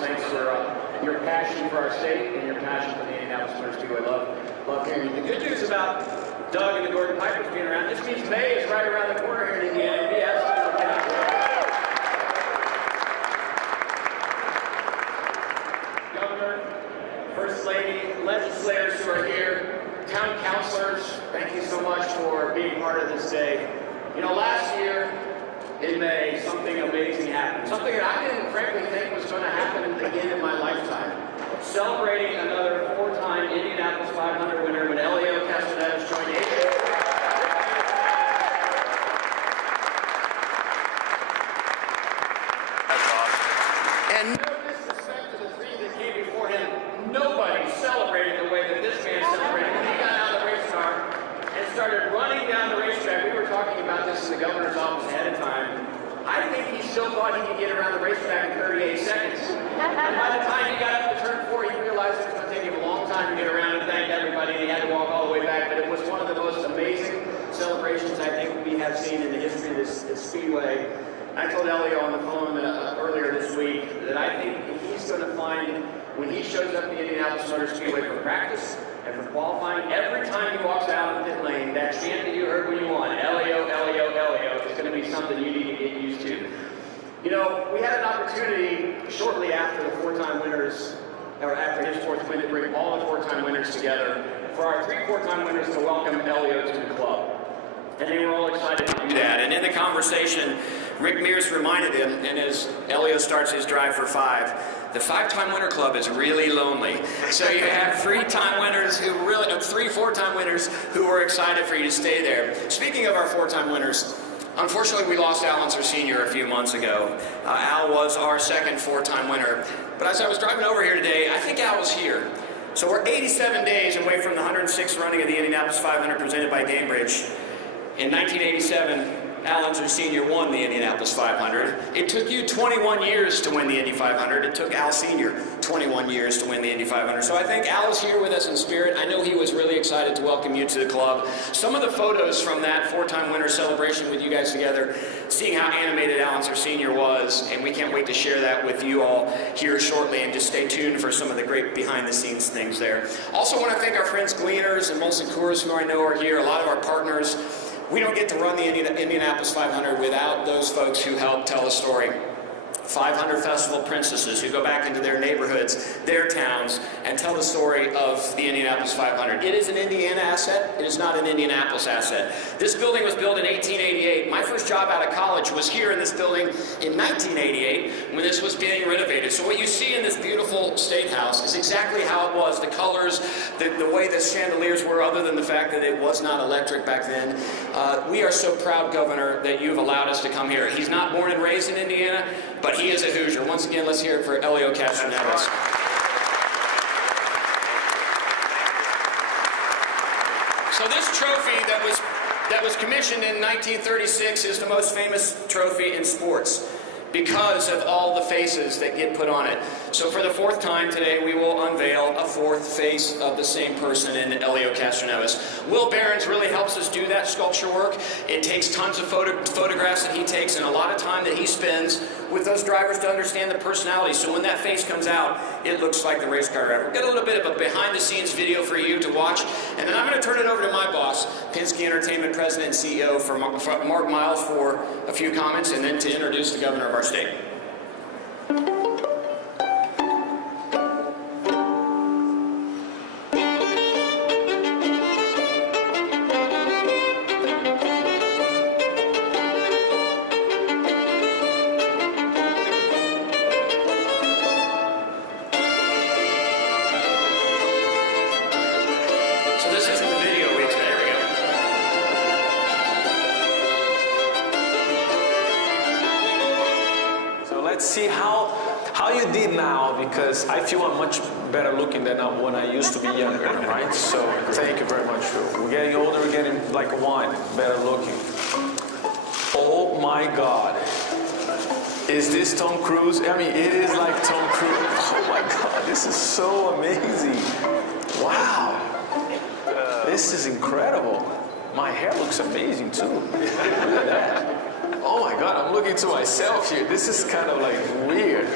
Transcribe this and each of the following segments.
Thanks for your passion for our state and your passion for the Indianapolis Motor Speedway. Love hearing you. The good news about Doug and the Gordon Pipers being around, this means May is right around the corner here in Indiana. We absolutely cannot wait. Governor, First Lady, legislators who are here, town councilors, thank you so much for being part of this day. You know, last year, in May, something amazing happened. Something that I didn't frankly think was going to happen again in my lifetime. Celebrating another four-time Indianapolis 500 winner when Hélio Castroneves joined Indy. That's awesome. And no disrespect to the three that came before him, nobody celebrated the way that this man celebrated. When he got out of the race car and started running down the racetrack, we were talking about this in the governor's office ahead of time. I think he still thought he could get around the racetrack in 38 seconds. And by the time he got up to turn 4, he realized it was going to take him a long time to get around and thank everybody, and he had to walk all the way back. But it was one of the most amazing celebrations I think we have seen in the history of this speedway. I told Hélio on the phone earlier this week that I think he's going to find, when he shows up at the Indianapolis Motor Speedway for practice and for qualifying, every time he walks out of the pit lane, that chant that you heard when you won, Hélio, Hélio, Hélio, is going to be something you need to get used to. You know, we had an opportunity shortly after the four-time winners, or after his fourth win, to bring all the four-time winners together for our three four-time winners to welcome Hélio to the club. And they were all excited to do that. And in the conversation, Rick Mears reminded him, and as Hélio starts his drive for 5, the 5-time winner club is really lonely. So you have 3-time winners who really, 3 4-time winners who were excited for you to stay there. Speaking of our 4-time winners, unfortunately we lost Al Unser Sr. a few months ago. Al was our second 4-time winner. But as I was driving over here today, I think Al was here. So we're 87 days away from the 106th running of the Indianapolis 500 presented by Gainbridge. In 1987, Al Unser Sr. won the Indianapolis 500. It took you 21 years to win the Indy 500. It took Al Sr. 21 years to win the Indy 500. So I think Al is here with us in spirit. I know he was really excited to welcome you to the club. Some of the photos from that 4-time winner celebration with you guys together, seeing how animated Al Unser Sr. was, and we can't wait to share that with you all here shortly, and just stay tuned for some of the great behind-the-scenes things there. Also want to thank our friends Gleaners and Molson Coors, who I know are here, a lot of our partners. We don't get to run the Indianapolis 500 without those folks who help tell the story. 500 festival princesses who go back into their neighborhoods, their towns, and tell the story of the Indianapolis 500. It is an Indiana asset. It is not an Indianapolis asset. This building was built in 1888. My first job out of college was here in this building in 1988 when this was being renovated. So what you see in this beautiful State House is exactly how it was. The colors, the way the chandeliers were, other than the fact that it was not electric back then. We are so proud, Governor, that you've allowed us to come here. He's not born and raised in Indiana, but he is a Hoosier. Once again, let's hear it for Hélio Castroneves. So this trophy that was commissioned in 1936 is the most famous trophy in sports because of all the faces that get put on it. So for the fourth time today, we will unveil a fourth face of the same person in Hélio Castroneves. Will Behrens really helps us do that sculpture work. It takes tons of photographs that he takes and a lot of time that he spends with those drivers to understand the personality. So when that face comes out, it looks like the race car driver. We'll get a little bit of a behind-the-scenes video for you to watch, and then I'm going to turn it over to my boss, Penske Entertainment President and CEO, for Mark Miles, for a few comments, and then to introduce the governor of our state. Let's see how you did now, because I feel I'm much better looking than when I used to be younger, right? So thank you very much. We're getting older, we're getting like wine, better looking. Oh my God. Is this Tom Cruise? I mean, it is like Tom Cruise. Oh my God, this is so amazing. Wow. This is incredible. My hair looks amazing too. Look at that. Oh my God, I'm looking to myself here. This is kind of like weird.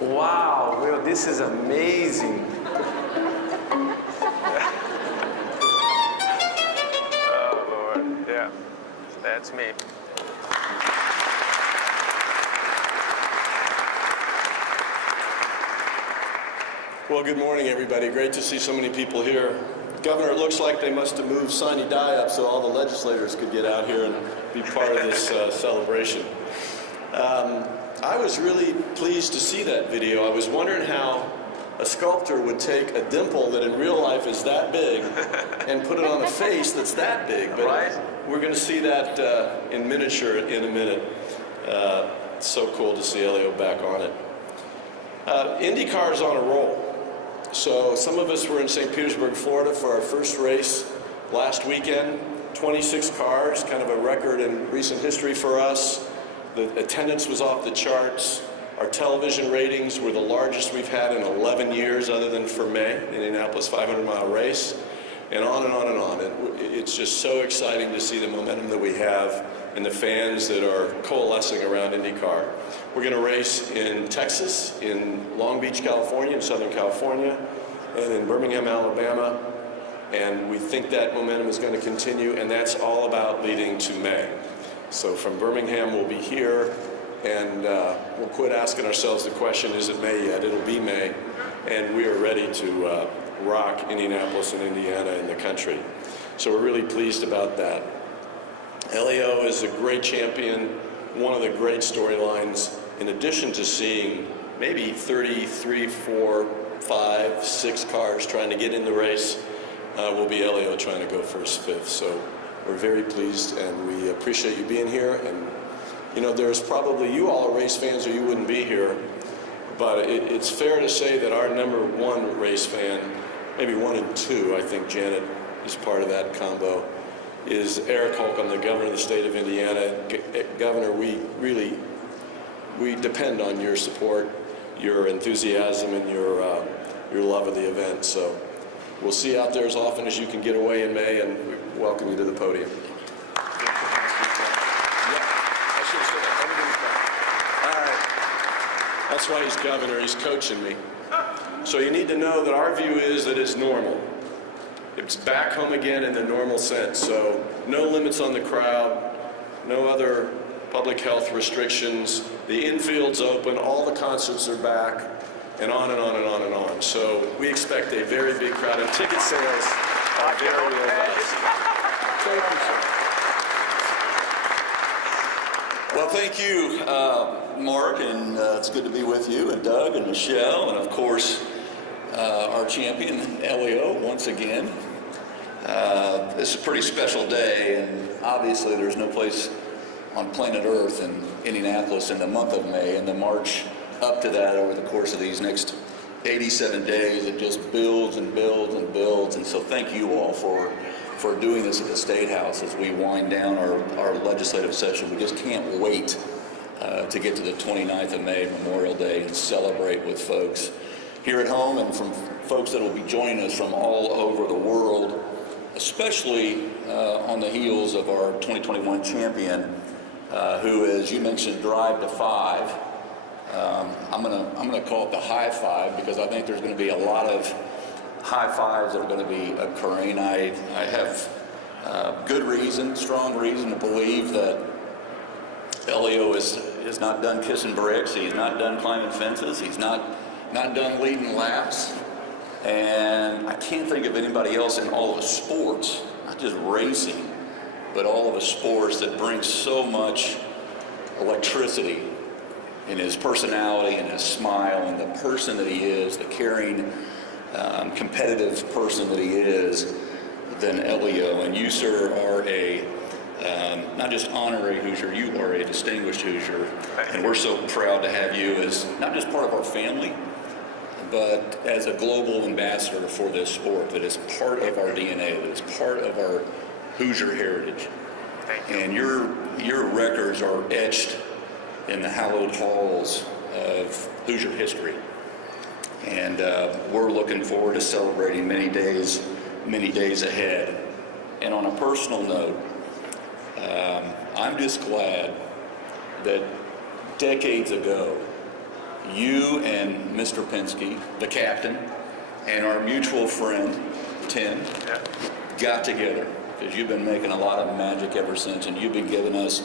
Wow, Will, this is amazing. Oh Lord, yeah, that's me. Well, good morning, everybody. Great to see so many people here. Governor, it looks like they must have moved Sine Die up so all the legislators could get out here and be part of this celebration. I was really pleased to see that video. I was wondering how a sculptor would take a dimple that in real life is that big and put it on a face that's that big. But we're going to see that in miniature in a minute. It's so cool to see Hélio back on it. IndyCar's on a roll. So some of us were in St. Petersburg, Florida for our first race last weekend. 26 cars, kind of a record in recent history for us. The attendance was off the charts. Our television ratings were the largest we've had in 11 years, other than for May, the Indianapolis 500-mile race, and on and on and on. It's just so exciting to see the momentum that we have and the fans that are coalescing around IndyCar. We're going to race in Texas, in Long Beach, California, in Southern California, and in Birmingham, Alabama. And we think that momentum is going to continue, and that's all about leading to May. So from Birmingham, we'll be here, and we'll quit asking ourselves the question, is it May yet? It'll be May, and we are ready to rock Indianapolis and Indiana in the country. So we're really pleased about that. Hélio is a great champion, one of the great storylines, in addition to seeing maybe 33, 4, 5, 6 cars trying to get in the race, will be Hélio trying to go first, fifth. So we're very pleased, and we appreciate you being here. And you know, there's probably, you all are race fans or you wouldn't be here, but it's fair to say that our #1 race fan, maybe 1 and 2, I think Janet is part of that combo, is Eric Holcomb, the governor of the state of Indiana. Governor, we depend on your support, your enthusiasm, and your love of the event. So we'll see you out there as often as you can get away in May, and we welcome you to the podium. That's why he's governor, he's coaching me. So you need to know that our view is that it's normal. It's back home again in the normal sense. So no limits on the crowd, no other public health restrictions, the infield's open, all the concerts are back, and on and on and on and on. So we expect a very big crowd, and ticket sales are very robust. Thank you, sir. Well, thank you, Mark, and it's good to be with you, and Doug, and Michelle, and of course, our champion, Hélio, once again. This is a pretty special day, and obviously there's no place on planet Earth in Indianapolis in the month of May, and the march up to that over the course of these next 87 days, it just builds and builds and builds, and so thank you all for doing this at the State House as we wind down our legislative session. We just can't wait to get to the 29th of May, Memorial Day, and celebrate with folks here at home and from folks that will be joining us from all over the world, especially on the heels of our 2021 champion, who, as you mentioned, Drive to 5. I'm gonna call it the high five, because I think there's going to be a lot of high fives that are going to be occurring. I have good reason, strong reason to believe that Hélio is not done kissing bricks. He's not done climbing fences. He's not done leading laps. And I can't think of anybody else in all of the sports, not just racing, but all of the sports that brings so much electricity in his personality and his smile and the person that he is, the caring, competitive person that he is, than Hélio. And you, sir, are a not just honorary Hoosier, you are a distinguished Hoosier. And we're so proud to have you as not just part of our family, but as a global ambassador for this sport, that is part of our DNA, that is part of our Hoosier heritage. Thank you. And your records are etched in the hallowed halls of Hoosier history. And we're looking forward to celebrating many days ahead. And on a personal note, I'm just glad that decades ago, you and Mr. Penske, the captain, and our mutual friend, Tim, got together, because you've been making a lot of magic ever since, and you've been giving us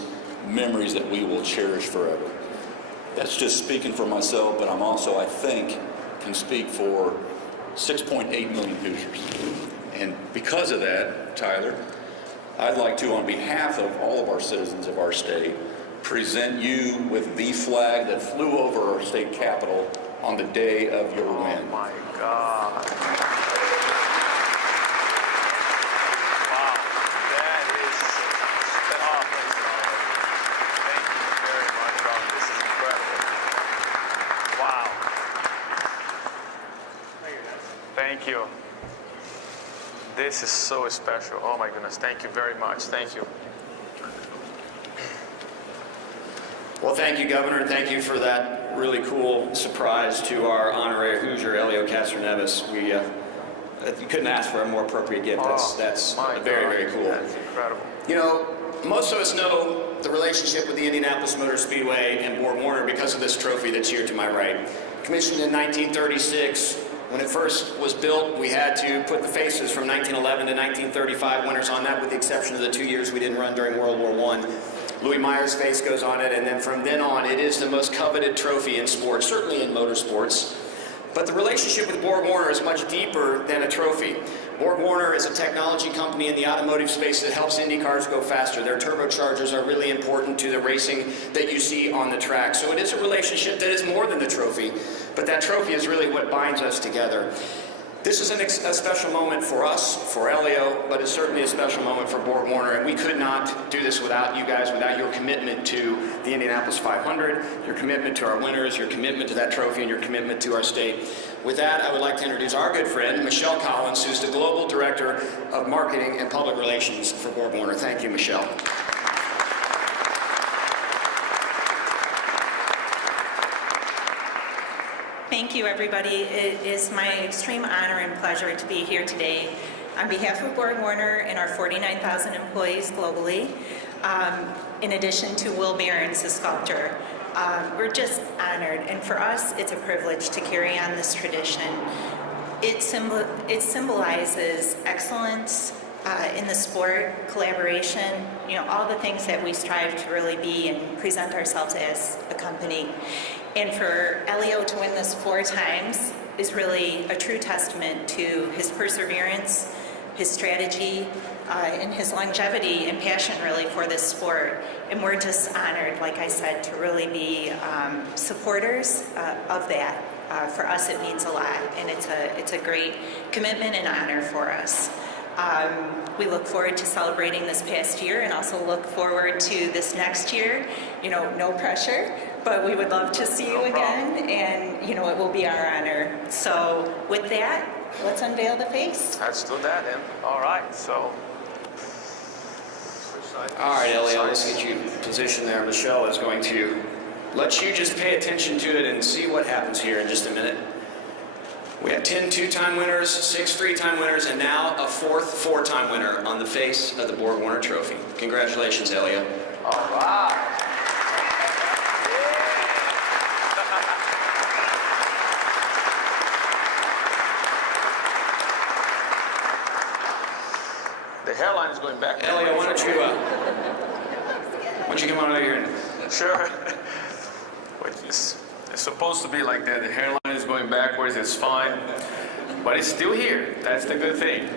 memories that we will cherish forever. That's just speaking for myself, but I'm also, I think, can speak for 6.8 million Hoosiers. And because of that, Tyler, I'd like to, on behalf of all of our citizens of our state, present you with the flag that flew over our state capitol on the day of your win. Oh my God. Thank you. This is so special. Oh my goodness. Thank you very much. Thank you. Well, thank you, Governor, and thank you for that really cool surprise to our honorary Hoosier, Hélio Castroneves. You couldn't ask for a more appropriate gift. That's very, very cool. That's incredible. You know, most of us know the relationship with the Indianapolis Motor Speedway and Borg-Warner because of this trophy that's here to my right. Commissioned in 1936, when it first was built, we had to put the faces from 1911 to 1935 winners on that, with the exception of the 2 years we didn't run during World War I. Louis Meyer's face goes on it, and then from then on, it is the most coveted trophy in sports, certainly in motorsports. But the relationship with Borg-Warner is much deeper than a trophy. Borg-Warner is a technology company in the automotive space that helps Indy cars go faster. Their turbochargers are really important to the racing that you see on the track. So it is a relationship that is more than the trophy, but that trophy is really what binds us together. This is a special moment for us, for Hélio, but it's certainly a special moment for Borg-Warner, and we could not do this without you guys, without your commitment to the Indianapolis 500, your commitment to our winners, your commitment to that trophy, and your commitment to our state. With that, I would like to introduce our good friend, Michelle Collins, who's the Global Director of Marketing and Public Relations for Borg-Warner. Thank you, Michelle. Thank you, everybody. It is my extreme honor and pleasure to be here today on behalf of Borg-Warner and our 49,000 employees globally, in addition to Will Behrens, the sculptor. We're just honored, and for us, it's a privilege to carry on this tradition. It symbolizes excellence, in the sport, collaboration, all the things that we strive to really be and present ourselves as a company. And for Hélio to win this 4 times is really a true testament to his perseverance, his strategy, and his longevity and passion really for this sport. And we're just honored, like I said, to really be supporters of that. For us, it means a lot, and it's a great commitment and honor for us. We look forward to celebrating this past year and also look forward to this next year. No pressure, but we would love to see you again, and it will be our honor. So with that, let's unveil the face. Let's do that then. All right, so. All right, Hélio, let's get you in position there. Michelle is going to let you just pay attention to it and see what happens here in just a minute. We have 10 two-time winners, 6 three-time winners, and now a 4th four-time winner on the face of the Borg-Warner Trophy. Congratulations, Hélio. All right. The hairline is going back. Hélio, why don't you come on over here? Sure. Wait, it's supposed to be like that. The hairline is going backwards, it's fine. But it's still here. That's the good thing.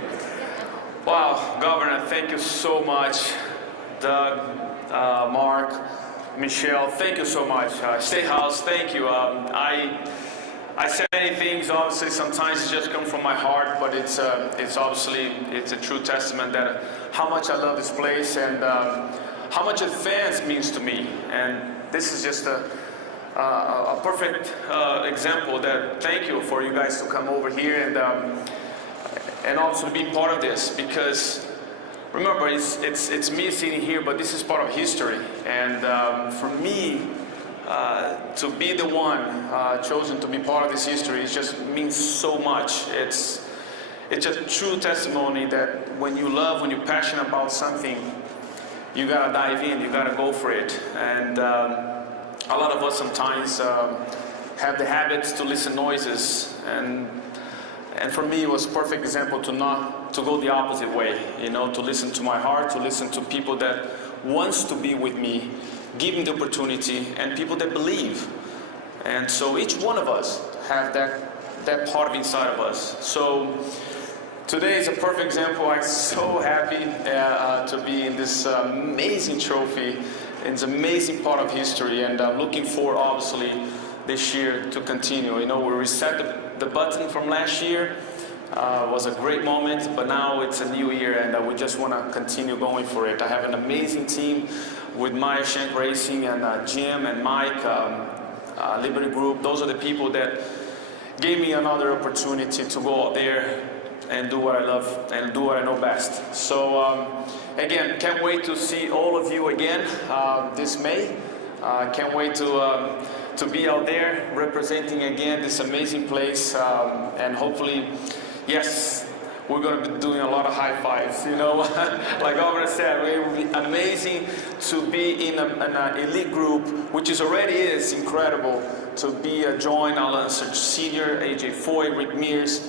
Wow, Governor, thank you so much. Doug, Mark, Michelle, thank you so much. State House, thank you. I said many things, obviously sometimes it just comes from my heart, but it's obviously, it's a true testament that how much I love this place and how much the fans means to me. And this is just a perfect example that thank you for you guys to come over here and also be part of this, because remember it's me sitting here, but this is part of history. And for me, to be the one chosen to be part of this history, it just means so much. It's a true testimony that when you love, when you're passionate about something, you gotta dive in, you gotta go for it. And a lot of us sometimes have the habits to listen noises, and for me it was a perfect example to go the opposite way, to listen to my heart, to listen to people that wants to be with me, give me the opportunity, and people that believe. And so each one of us have that part of inside of us. So today is a perfect example. I'm so happy to be in this amazing trophy. It's an amazing part of history, and I'm looking forward, obviously, this year to continue. We reset the button from last year. It was a great moment, but now it's a new year, and we just want to continue going for it. I have an amazing team with Maya Shank Racing and Jim and Mike, Liberty Group. Those are the people that gave me another opportunity to go out there and do what I love and do what I know best. So again, can't wait to see all of you again this May. Can't wait to be out there representing again this amazing place, and hopefully, yes, we're going to be doing a lot of high fives, Like Governor said, it would be amazing to be in an elite group, which already is incredible, to be joined Alan Senior, AJ Foy, Rick Mears.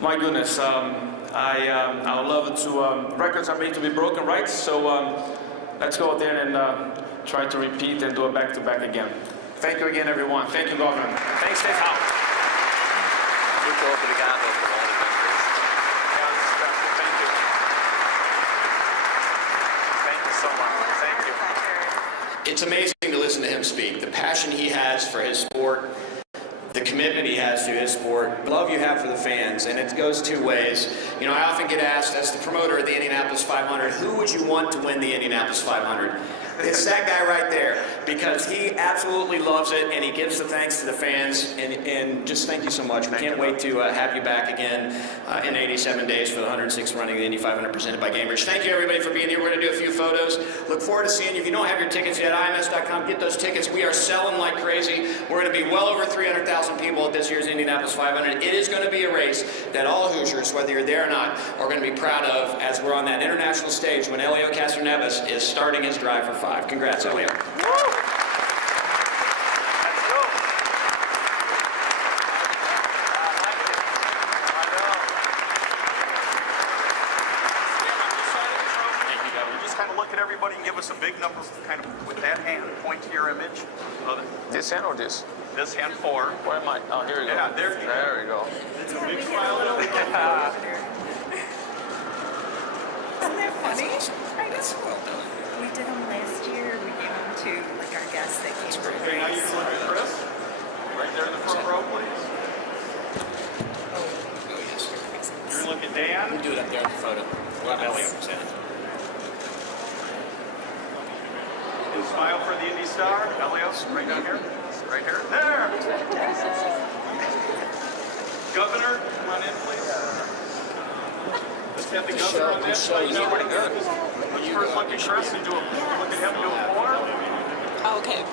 My goodness, I would love to, records are made to be broken, right? So let's go out there and try to repeat and do a back-to-back again. Thank you again, everyone. Thank you, Governor. Thanks, State House. Muito obrigado. Thank you. Thank you so much. Thank you. It's amazing to listen to him speak. The passion he has for his sport, the commitment he has to his sport, the love you have for the fans, and it goes 2 ways. I often get asked, as the promoter of the Indianapolis 500, who would you want to win the Indianapolis 500? It's that guy right there, because he absolutely loves it, and he gives the thanks to the fans, and just thank you so much. We can't wait to have you back again in 87 days for the 106th running of the Indy 500 presented by Gamebridge. Thank you, everybody, for being here. We're going to do a few photos. Look forward to seeing you. If you don't have your tickets yet, ims.com, get those tickets. We are selling like crazy. We're going to be well over 300,000 people at this year's Indianapolis 500. It is going to be a race that all Hoosiers, whether you're there or not, are going to be proud of as we're on that international stage when Hélio Castroneves is starting his drive for 5. Congrats, Hélio. Let's go. I like it. I know. everybody give us a big number, kind of with that hand, point to your image. This hand or this? This hand forward. Where am I? Oh, here we go. Yeah, there you go. There we go. It's a big smile. Isn't that funny? I know. We did them last year. We gave them to like our guests that came for Okay, now you can look at Chris. Right there in the front row, please. You're gonna look at Dan. Do it up there in the photo. We'll have Elliot present it. And smile for the Indy star. Elios, right down here. Right here. There. Governor, come on in, please. Let's have the governor on this side. He's pretty good. Let's first look at Chris and look at him do a four. Okay.